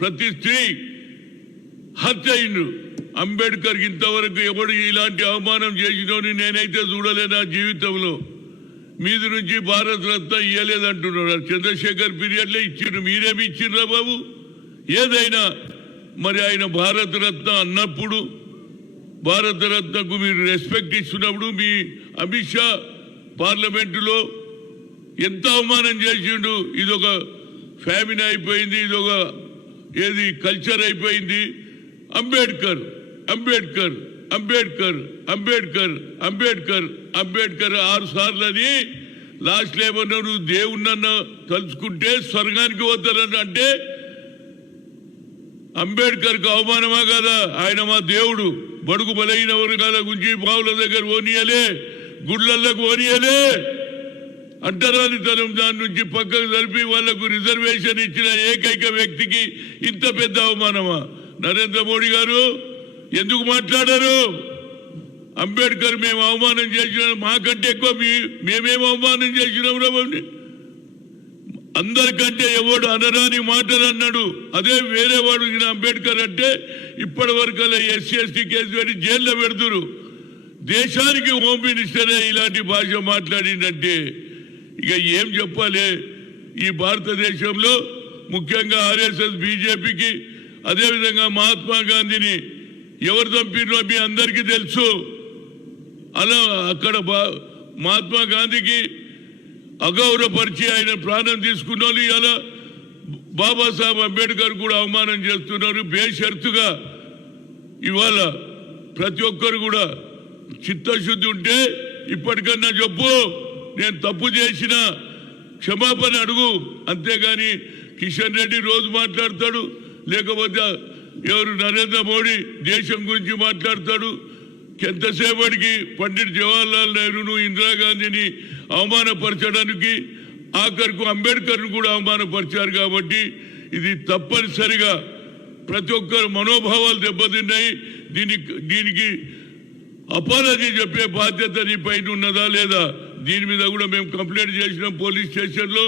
ప్రతి స్త్రీ హత్య అయిండు. అంబేద్కర్ ఇంతవరకు ఎవడు ఇలాంటి అవమానం చేసినోని నేనైతే చూడలే నా జీవితంలో. మీది నుంచి భారత రత్న ఇయ్యలేదంటున్నారు. చంద్రశేఖర్ పీరియడ్లో ఇచ్చిండ్రు, మీరేమి ఇచ్చిండ్రా బాబు? ఏదైనా మరి ఆయన భారత రత్న అన్నప్పుడు, భారత రత్నకు మీరు రెస్పెక్ట్ ఇస్తున్నప్పుడు మీ అమిత్ షా పార్లమెంటులో ఎంత అవమానం చేసిండు. ఇదొక ఫ్యామిలీ అయిపోయింది, ఇదొక ఏది కల్చర్ అయిపోయింది. అంబేద్కర్ అంబేద్కర్ అంబేద్కర్ అంబేద్కర్ అంబేద్కర్ అంబేద్కర్ 6 సార్లని లాస్ట్లో ఏమన్నారు, దేవుణ్ణన్న తలుచుకుంటే స్వర్గానికి పోతారని. అంటే అంబేద్కర్కి అవమానమా కదా? ఆయన మా దేవుడు. బడుగు బలైన వర్గాల గురించి బావుల దగ్గర ఓనియలే, గుళ్ళకు ఓనియలే అంటరాని తనం దాని నుంచి పక్కకు జరిపి వాళ్లకు రిజర్వేషన్ ఇచ్చిన ఏకైక వ్యక్తికి ఇంత పెద్ద అవమానమా? నరేంద్ర మోడీ గారు ఎందుకు మాట్లాడారు? అంబేద్కర్ మేము అవమానం చేసినాం, మాకంటే ఎక్కువ మేమేం అవమానం చేసినాం రావండి. అందరికంటే ఎవడు అనరాని మాటలు అన్నాడు. అదే వేరే వాడు అంబేద్కర్ అంటే ఇప్పటి వరకు ఎస్సీ ఎస్టీ కేసు పెట్టి జైల్లో పెడుతురు. దేశానికి హోమ్ మినిస్టరే ఇలాంటి భాష మాట్లాడిందంటే ఇక ఏం చెప్పాలి? ఈ భారతదేశంలో ముఖ్యంగా ఆర్ఎస్ఎస్ బీజేపీకి, అదేవిధంగా మహాత్మా గాంధీని ఎవరు చంపినో మీ అందరికీ తెలుసు. అలా అక్కడ మహాత్మా గాంధీకి అగౌరవపరిచి ఆయన ప్రాణం తీసుకున్న వాళ్ళు ఇలా బాబాసాహెబ్ అంబేద్కర్ కూడా అవమానం చేస్తున్నారు. బేషరతుగా ఇవాళ ప్రతి ఒక్కరు కూడా చిత్తశుద్ధి ఉంటే ఇప్పటికన్నా చెప్పు, నేను తప్పు చేసిన క్షమాపణ అడుగు. అంతేగాని కిషన్ రెడ్డి రోజు మాట్లాడతాడు, లేకపోతే ఎవరు నరేంద్ర మోడీ దేశం గురించి మాట్లాడతాడు. ఎంతసేపటికి పండిట్ జవహర్లాల్ నెహ్రూను, ఇందిరాగాంధీని అవమానపరచడానికి ఆఖరికి అంబేద్కర్ను కూడా అవమానపరిచారు. కాబట్టి ఇది తప్పనిసరిగా ప్రతి ఒక్కరు మనోభావాలు దెబ్బతిన్నాయి. దీనికి అపాలజీ చెప్పే బాధ్యత నీ పైన ఉన్నదా లేదా? దీని మీద కూడా మేము కంప్లైంట్ చేసినాం పోలీస్ స్టేషన్లో.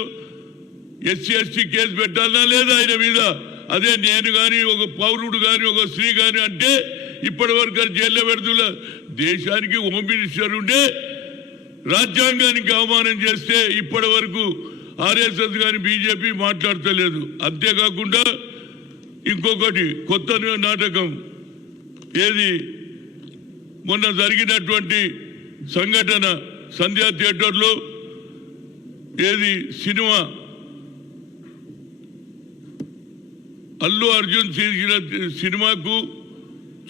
ఎస్సీ ఎస్టీ కేసు పెట్టాలనా లేదా ఆయన మీద? అదే నేను కానీ ఒక పౌరుడు కానీ ఒక స్త్రీ కానీ అంటే ఇప్పటి వరకు జైల్లో పెడుతున్నా. దేశానికి హోమ్ మినిస్టర్ ఉండే రాజ్యాంగానికి అవమానం చేస్తే ఇప్పటి వరకు ఆర్ఎస్ఎస్ కానీ బీజేపీ మాట్లాడతలేదు. అంతేకాకుండా ఇంకొకటి కొత్త నాటకం ఏది, మొన్న జరిగినటువంటి సంఘటన సంధ్యా థియేటర్లో ఏది సినిమా అల్లు అర్జున్ చేసిన సినిమాకు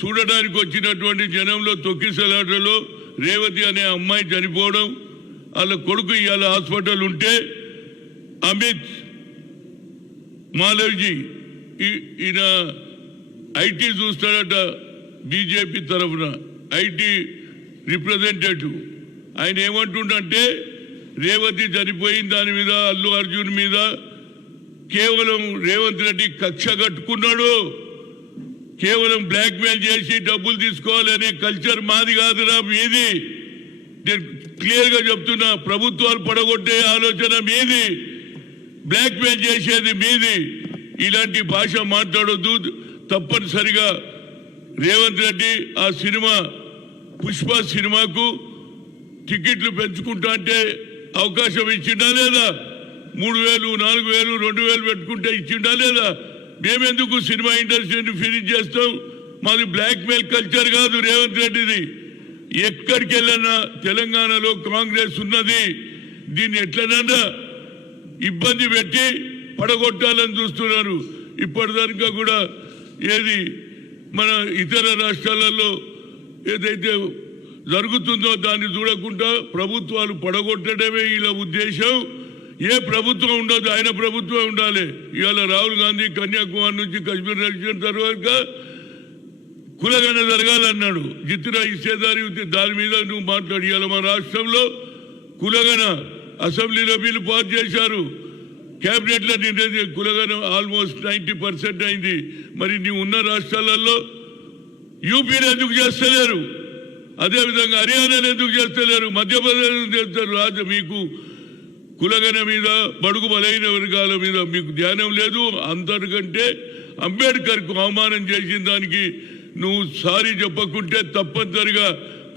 చూడడానికి వచ్చినటువంటి జనంలో తొక్కిసలాటలో రేవతి అనే అమ్మాయి చనిపోవడం, వాళ్ళ కొడుకు ఇవాళ హాస్పిటల్ ఉంటే అమిత్ మాలవ్జీ ఈయన ఐటీ చూస్తాడట బీజేపీ తరఫున, ఐటీ రిప్రజెంటేటివ్. ఆయన ఏమంటుండంటే రేవతి చనిపోయిన దాని మీద అల్లు అర్జున్ మీద కేవలం రేవంత్ రెడ్డి కక్ష కట్టుకున్నాడు. కేవలం బ్లాక్ మెయిల్ చేసి డబ్బులు తీసుకోవాలనే కల్చర్ మాది కాదురా, మీది. నేను క్లియర్గా చెప్తున్నా, ప్రభుత్వాలు పడగొట్టే ఆలోచన మీది, బ్లాక్ మెయిల్ చేసేది మీది. ఇలాంటి భాష మాట్లాడొద్దు. తప్పనిసరిగా రేవంత్ రెడ్డి ఆ సినిమా పుష్ప సినిమాకు టికెట్లు పెంచుకుంటా అంటే అవకాశం ఇచ్చిండా లేదా? 3000, 4000, 2000 పెట్టుకుంటే ఇచ్చిండా లేదా? మేమెందుకు సినిమా ఇండస్ట్రీని ఫినిష్ చేస్తాం? మాది బ్లాక్ మెయిల్ కల్చర్ కాదు రేవంత్ రెడ్డిది. ఎక్కడికి వెళ్ళినా తెలంగాణలో కాంగ్రెస్ ఉన్నది. దీన్ని ఎట్లనన్నా ఇబ్బంది పెట్టి పడగొట్టాలని చూస్తున్నారు. ఇప్పటిదాకా కూడా ఏది మన ఇతర రాష్ట్రాలలో ఏదైతే జరుగుతుందో దాన్ని చూడకుండా ప్రభుత్వాలు పడగొట్టడమే వీళ్ళ ఉద్దేశం. ఏ ప్రభుత్వం ఉండదు, ఆయన ప్రభుత్వం ఉండాలి. ఇవాళ రాహుల్ గాంధీ కన్యాకుమారి నుంచి కాశ్మీర్ వచ్చిన తర్వాత కులగణ జరగాలన్నాడు. జిత్తురా ఇచ్చేదారి దాని మీద నువ్వు మాట్లాడి ఇవాళ మా రాష్ట్రంలో కులగణ అసెంబ్లీలో బిల్లు పాస్ చేశారు. క్యాబినెట్లో నిర్ణయం కులగణ ఆల్మోస్ట్ 90% అయింది. మరి నీ ఉన్న రాష్ట్రాలలో యూపీని ఎందుకు చేస్తలేరు? అదేవిధంగా హర్యానాను ఎందుకు చేస్తలేరు? మధ్యప్రదేశ్ చేస్తారు. మీకు కులగన మీద బడుగు బలైన వర్గాల మీద మీకు ధ్యానం లేదు. అందరికంటే అంబేద్కర్కు అవమానం చేసిన దానికి నువ్వు సారీ చెప్పకుంటే తప్పనిసరిగా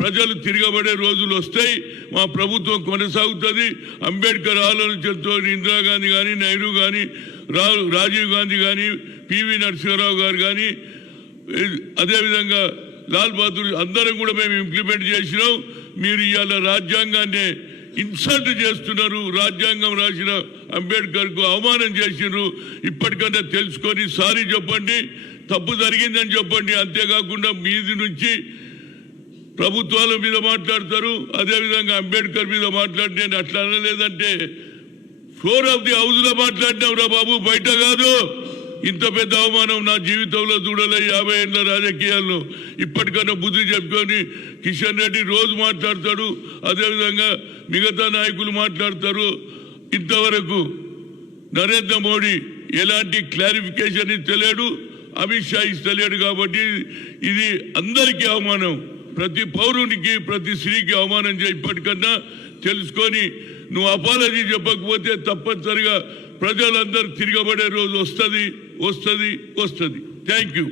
ప్రజలు తిరగబడే రోజులు వస్తాయి. మా ప్రభుత్వం కొనసాగుతుంది. అంబేద్కర్ ఆలోచనతో ఇందిరాగాంధీ కానీ, నెహ్రూ కానీ, రాజీవ్ గాంధీ కానీ, పివి నరసింహారావు గారు కానీ, అదేవిధంగా లాల్ బహదూర్ అందరం కూడా మేము ఇంప్లిమెంట్ చేసినాం. మీరు ఇవాళ రాజ్యాంగాన్ని ఇన్సల్ట్ చేస్తున్నారు. రాజ్యాంగం రాసిన అంబేద్కర్కు అవమానం చేసినారు. ఇప్పటికన్నా తెలుసుకొని సారీ చెప్పండి, తప్పు జరిగిందని చెప్పండి. అంతేకాకుండా మీది నుంచి ప్రభుత్వాల మీద మాట్లాడతారు, అదేవిధంగా అంబేద్కర్ మీద మాట్లాడి నేను అట్లా అనలేదంటే ఫ్లోర్ ఆఫ్ ది హౌస్లో మాట్లాడినావు రా బాబు, బయట కాదు. ఇంత పెద్ద అవమానం నా జీవితంలో చూడలే 50 ఏళ్ళ రాజకీయాల్లో. ఇప్పటికన్నా బుద్ధి చెప్పుకొని కిషన్ రెడ్డి రోజు మాట్లాడతాడు, అదేవిధంగా మిగతా నాయకులు మాట్లాడతారు. ఇంతవరకు నరేంద్ర మోడీ ఎలాంటి క్లారిఫికేషన్ ఇస్తలేడు, అమిత్ షా ఇస్తలేడు. కాబట్టి ఇది అందరికీ అవమానం, ప్రతి పౌరునికి ప్రతి స్త్రీకి అవమానం చేయి. ఇప్పటికన్నా తెలుసుకొని నువ్వు అపాలజీ చెప్పకపోతే తప్పనిసరిగా ప్రజలందరూ తిరగబడే రోజు వస్తుంది. Thank you.